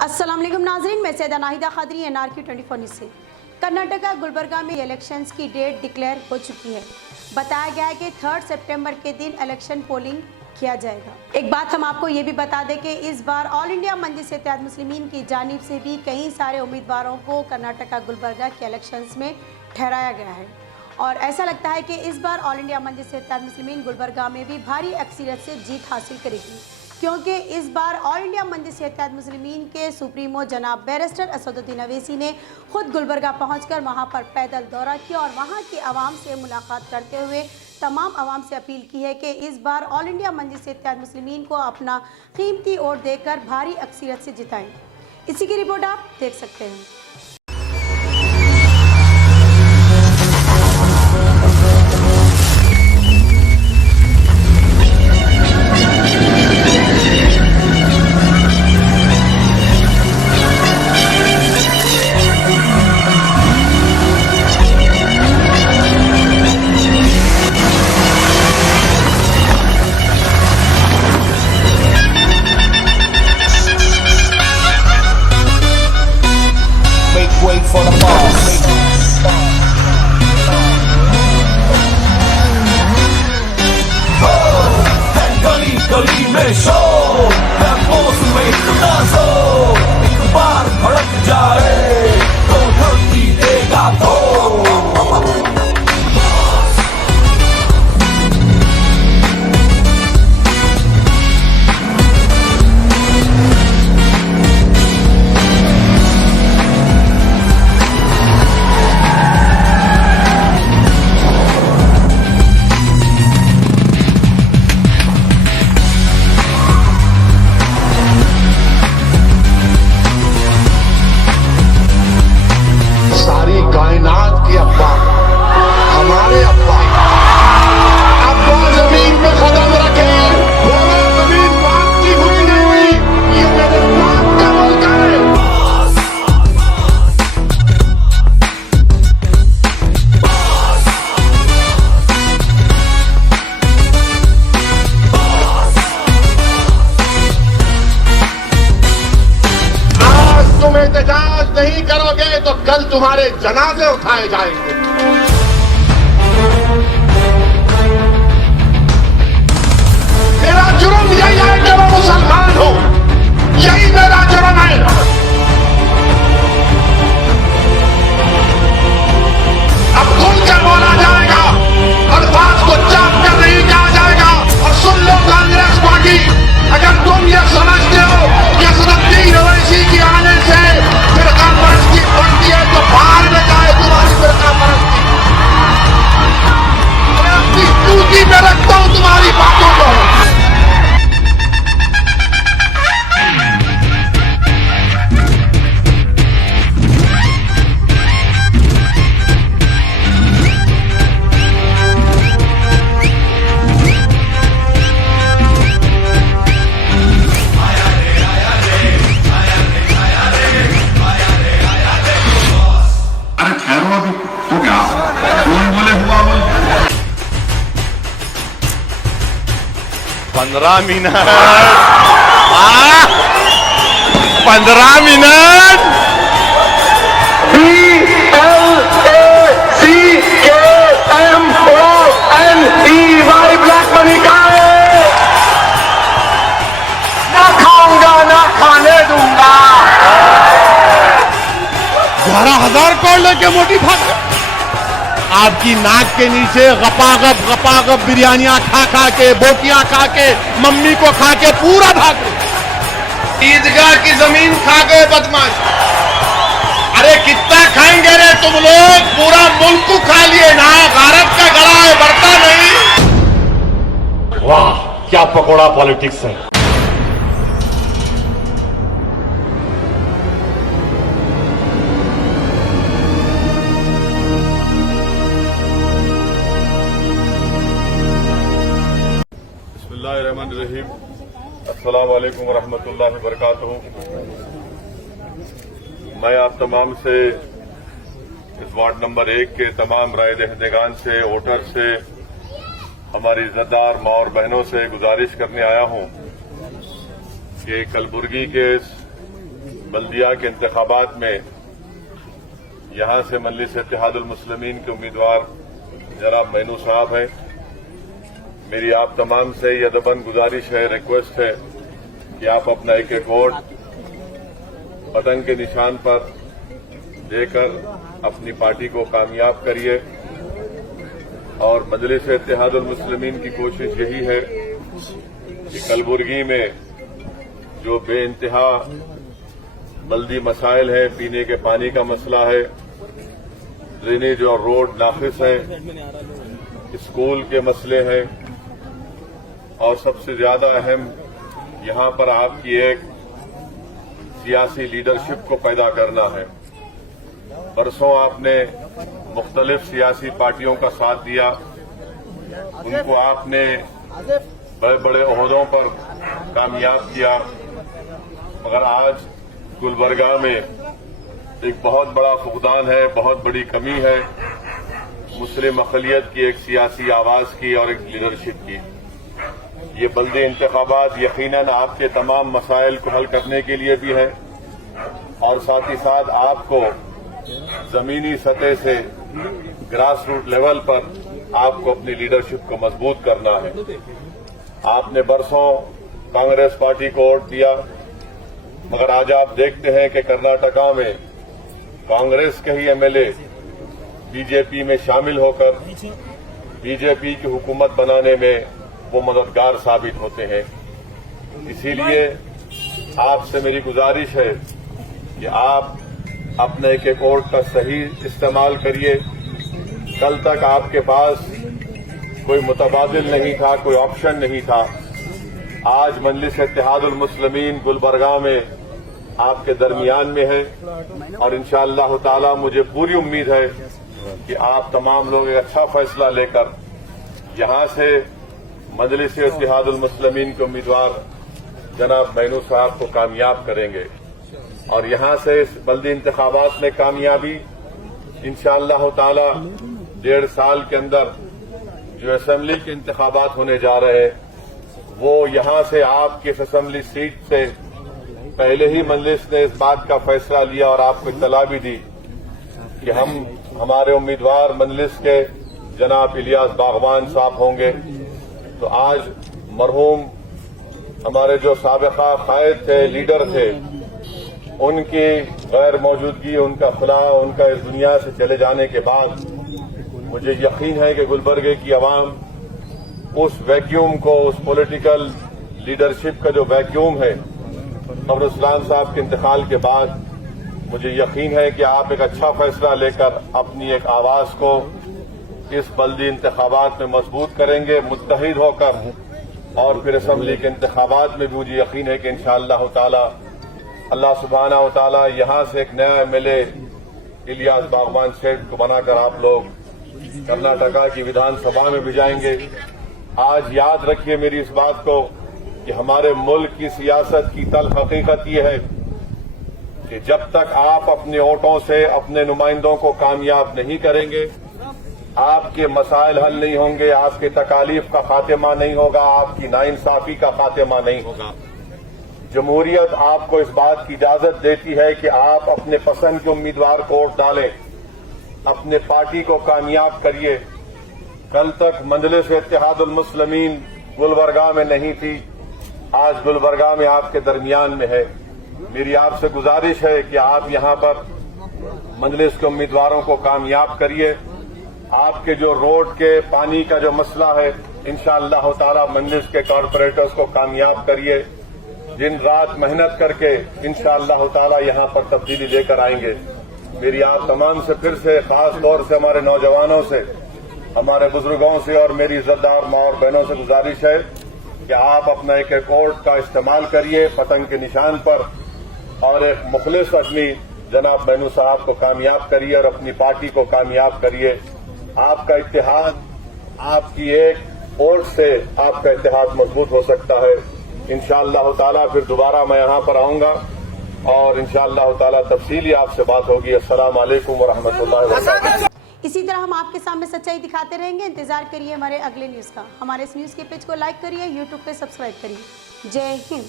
अस्सलाम वालेकुम नाज़रीन, मैं सैयदा नाहिदा खादरी NRQ 24 न्यूज़ से। कर्नाटका गुलबर्गा में इलेक्शंस की डेट डिक्लेयर हो चुकी है। बताया गया है कि 3 सितंबर के दिन इलेक्शन पोलिंग किया जाएगा। एक बात हम आपको ये भी बता दें कि इस बार ऑल इंडिया मजलिस इत्तेहाद मुस्लिमीन की जानिब से भी कई सारे उम्मीदवारों को कर्नाटका गुलबर्गा के इलेक्शंस में ठहराया गया है और ऐसा लगता है कि इस बार ऑल इंडिया मजलिस इत्तेहाद मुस्लिमीन गुलबर्गा में भी भारी अक्सरियत से जीत हासिल करेगी, क्योंकि इस बार ऑल इंडिया मजलिस इत्तेहाद मुस्लिमीन के सुप्रीमो जनाब बैरिस्टर असदुद्दीन अवैसी ने खुद गुलबर्गा पहुंचकर वहां पर पैदल दौरा किया और वहां की आवाम से मुलाकात करते हुए तमाम आवाम से अपील की है कि इस बार ऑल इंडिया मजलिस इत्तेहाद मुस्लिमीन को अपना कीमती वोट देकर भारी अक्सरियत से जिताएं। इसी की रिपोर्ट आप देख सकते हैं। Wait for the boss. है गली गली में शोर, है पोस में इतना जोर, एक बार भड़क जाए तो धरती देगा तोड़। सारी कायनात की अब्बा, हमारे अब्बा, अब्बा जमीन पे कदम रखे, बोले जमीन बाप की हुई नहीं हुई, ये मेरे बाप का मुल्क है। आज तुम एहतजाज नहीं करोगे तो कल तुम्हारे जनाजे उठाए जाएंगे। मेरा जुर्म यही है कि मैं मुसलमान हूं, यही मेरा जुर्म है। अब खुल कर बोला जाएगा, अल्फाज को चाप कर नहीं कहा जाएगा। और सुन लो कांग्रेस पार्टी, अगर तुम ये समझते हो कि असदुद्दीन अवैसी की आने से फिरका परस्ती बढ़ती है तो बाहर में जाए तुम्हारी फिरका परस्ती। मैं अपनी ड्यूटी में रखता हूं तुम्हारी बातों को। अरे ठहरो अभी तो क्या बोले हुआ बोल 15 minute 15 minute BLACKMONEY black money का है। ना खाऊंगा ना खाने दूंगा। 12,000 करोड़ लेके मोटी भाग आपकी नाक के नीचे गपागप बिरयानियां खा के, बोटियां खा के, मम्मी को खा के पूरा भाग ईदगाह की जमीन खा गए बदमाश। अरे कितना खाएंगे रे तुम लोग, पूरा मुल्क को खा लिए ना। भारत का गला है, बढ़ता नहीं। वाह क्या पकोड़ा पॉलिटिक्स है। बिस्मिल्लाहिर्रहमानिर्रहीम। अस्सलाम वालेकुम वरहमतुल्लाहि वबरकातुहू। मैं आप तमाम से इस वार्ड नंबर 1 के तमाम राय दहिंदगान से, वोटर से, हमारी इज्जतदार माँ और बहनों से गुजारिश करने आया हूं कि कलबुर्गी के बल्दिया के इंतखाबात में यहाँ से मजलिस इत्तेहादुल मुस्लिमीन के उम्मीदवार जनाब मैनू साहब हैं। मेरी आप तमाम से ये अदबन गुजारिश है, रिक्वेस्ट है कि आप अपना एक एक वोट पतंग के निशान पर देकर अपनी पार्टी को कामयाब करिए। और मजलिस इत्तेहादुल मुस्लिमीन की कोशिश यही है कि कलबुर्गी में जो बेइंतहा बल्दी मसाइल है, पीने के पानी का मसला है, ड्रेनेज और रोड नाफिस है, स्कूल के मसले हैं, और सबसे ज्यादा अहम यहां पर आपकी एक सियासी लीडरशिप को पैदा करना है। बरसों आपने मुख्तलिफ सियासी पार्टियों का साथ दिया, उनको आपने बड़े बड़े ओहदों पर कामयाब किया, मगर आज गुलबर्गा में एक बहुत बड़ा फुकदान है, बहुत बड़ी कमी है मुस्लिम अक़लियत की एक सियासी आवाज की और एक लीडरशिप की। ये बल्दी इंतखाबात यकीनन आपके तमाम मसाइल को हल करने के लिए भी है और साथ ही साथ आपको जमीनी सतह से ग्रास रूट लेवल पर आपको अपनी लीडरशिप को मजबूत करना है। आपने बरसों कांग्रेस पार्टी को वोट दिया, मगर आज आप देखते हैं कि कर्नाटका में कांग्रेस के ही एमएलए बीजेपी में शामिल होकर बीजेपी की हुकूमत बनाने में वो मददगार साबित होते हैं। इसीलिए आपसे मेरी गुजारिश है कि आप अपने एक एक वोट का सही इस्तेमाल करिए। कल तक आपके पास कोई मुतबादिल नहीं था, कोई ऑप्शन नहीं था। आज मजलिस इत्तेहादुल मुस्लिमीन गुलबर्गा में आपके दरमियान में है और इंशाअल्लाह ताला मुझे पूरी उम्मीद है कि आप तमाम लोग एक अच्छा फैसला लेकर यहां से मजलिस इत्तेहादुल मुस्लिमीन के उम्मीदवार जनाब मैनू साहब को कामयाब करेंगे और यहां से इस बल्दी इंतखाबात में कामयाबी इंशाअल्लाह ताला 1.5 साल के अंदर जो असेंबली के इंतखाबात होने जा रहे हैं वो यहां से आपकी इस असेंबली सीट से पहले ही मजलिस ने इस बात का फैसला लिया और आपको इत्तला भी दी कि हमारे उम्मीदवार मजलिस के जनाब इलियास बागवान साहब होंगे। तो आज मरहूम हमारे जो साबिका कायद थे, लीडर थे, उनकी गैर मौजूदगी, उनका खुला, उनका इस दुनिया से चले जाने के बाद मुझे यकीन है कि गुलबर्गे की आवाम उस वैक्यूम को, उस पॉलिटिकल लीडरशिप का जो वैक्यूम है कमर इस्लाम साहब के इंतकाल के बाद, मुझे यकीन है कि आप एक अच्छा फैसला लेकर अपनी एक आवाज को इस बल्दी इंतखाबात में मजबूत करेंगे, मुत्तहिद होकर। और फिर असेंबली के इंतखाबात में भी मुझे यकीन है कि इंशाअल्लाह ताला अल्लाह सुब्हानहू व तआला यहां से एक नया एमएलए इलियास बागवान सेठ को बनाकर आप लोग कर्नाटका की विधानसभा में भी जाएंगे। आज याद रखिए मेरी इस बात को कि हमारे मुल्क की सियासत की तल्ख हकीकत ये है कि जब तक आप अपने वोटों से अपने नुमाइंदों को कामयाब नहीं करेंगे, आपके मसाइल हल नहीं होंगे, आपके तकालीफ का खात्मा नहीं होगा, आपकी नाइंसाफी का खात्मा नहीं होगा। जमहूरियत आपको इस बात की इजाजत देती है कि आप अपने पसंद के उम्मीदवार को वोट डालें, अपने पार्टी को कामयाब करिए। कल तक मजलिस इत्तेहादुल मुस्लिमीन गुलबर्गा में नहीं थी, आज गुलबर्गा में आपके दरमियान में है। मेरी आपसे गुजारिश है कि आप यहां पर मजलिस के उम्मीदवारों को कामयाब करिए। आपके जो रोड के पानी का जो मसला है, इंशाअल्लाह ताला मजलिस के कॉर्पोरेटर्स को कामयाब करिए। दिन रात मेहनत करके इंशाअल्लाह ताला यहां पर तब्दीली लेकर आएंगे। मेरी आप तमाम से फिर से, खास तौर से हमारे नौजवानों से, हमारे बुजुर्गों से और मेरी इज्जतदार माँ और बहनों से गुजारिश है कि आप अपना एक एक वोट का इस्तेमाल करिए पतंग के निशान पर और एक मुखलिस आदमी जनाब मैनू साहब को कामयाब करिए और अपनी पार्टी को कामयाब करिए। आपका इत्तेहाद, आपकी एक वोट से आपका इत्तेहाद मजबूत हो सकता है। इंशाअल्लाह ताला फिर दोबारा मैं यहां पर आऊंगा और इंशाअल्लाह ताला तफसीली आपसे बात होगी। अस्सलाम वालेकुम व रहमतुल्लाहि व बरकातहू। इसी तरह हम आपके सामने सच्चाई दिखाते रहेंगे। इंतजार करिए हमारे अगले न्यूज़ का। हमारे इस न्यूज़ के पेज को लाइक करिए, यूट्यूब पे सब्सक्राइब करिए। जय हिंद।